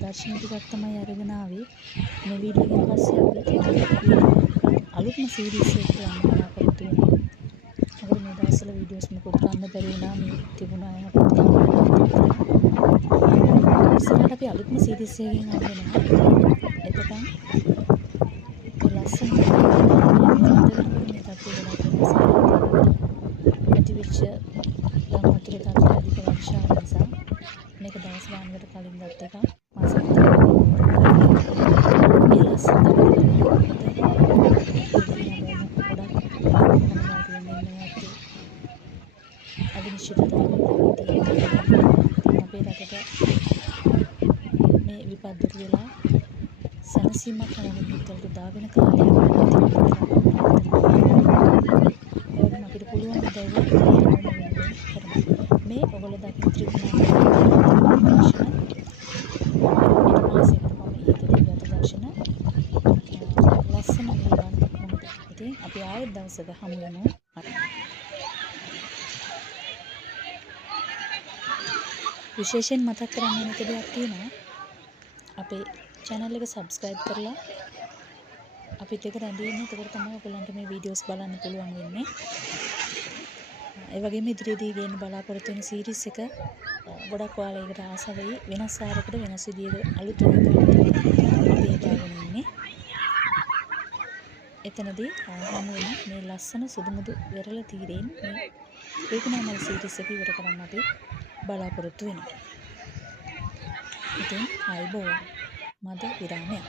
දර්ශන ටිකක් තමයි අරගෙන ආවේ. මේ වීඩියෝ එකෙන් පස්සේ අපි අලුත්ම සීරීස් එකකට යන්න බලාපොරොත්තු වෙනවා. මොකද මේ දවස්වල වීඩියෝස් මොකද ගන්න බැරි වුණා. මේ තිබුණ අයහපත් කාරණා. ඉස්සරහට අපි අලුත්ම සීරීස් එකකින් හම්බෙනවා. එතකන් මේ ලස්සන මේ වෙනකොට මේ තත්ත්වය ගොඩක් වෙනස් ඇතිවෙච්ච ගම් වතුරේ තත්ත්වය අධික වර්ෂාව නිසා මේක දවස් ගානකට කලින් ගත්ත එකක්. මාස හතරක් මේ ලස්සන අපේ රටට මේ විපත් දුරු වෙලා සැනසීමක් හැමෝම හිතවලට දාගෙන කාලයක් අපිට පුළුවන් උදව්ව මේ ඔයගොල්ලෝ දකින ත්‍රිකුණාමලය ලස්සන නිලවන් මොහොත. ඉතින් අපි ආයෙත් දවසක හමු වෙමු. විශේෂයෙන් මතක් කරන්න ඕන එක දෙයක් තියෙනවා. අපේ channel එක subscribe කරලා අපිත් එක්ක රැඳී ඉන්න. එතකොට තමයි ඔයගලන්ට මේ videos බලන්න පුළුවන් වෙන්නේ. ඒ වගේම ඉදිරියේදී ගේන්න බලාපොරොත්තු වෙන series එක ගොඩක් ඔයාලා ඒකට ආස වෙයි. වෙනස් ආරකට වෙනස් විදියක අලුත් එකක් අපි හිතාගෙන ඉන්නේ. එතනදී හමු වෙන මේ ලස්සන සුදුමුදු වෙරළ තීරයෙන් මේ ත්‍රිකුණාමල සීරීස් එක ඉවර කරන්න අපි බලාපොරොත්තු වෙනවා. ඉතින් ආයිබෝවන් මද විරාමයක්.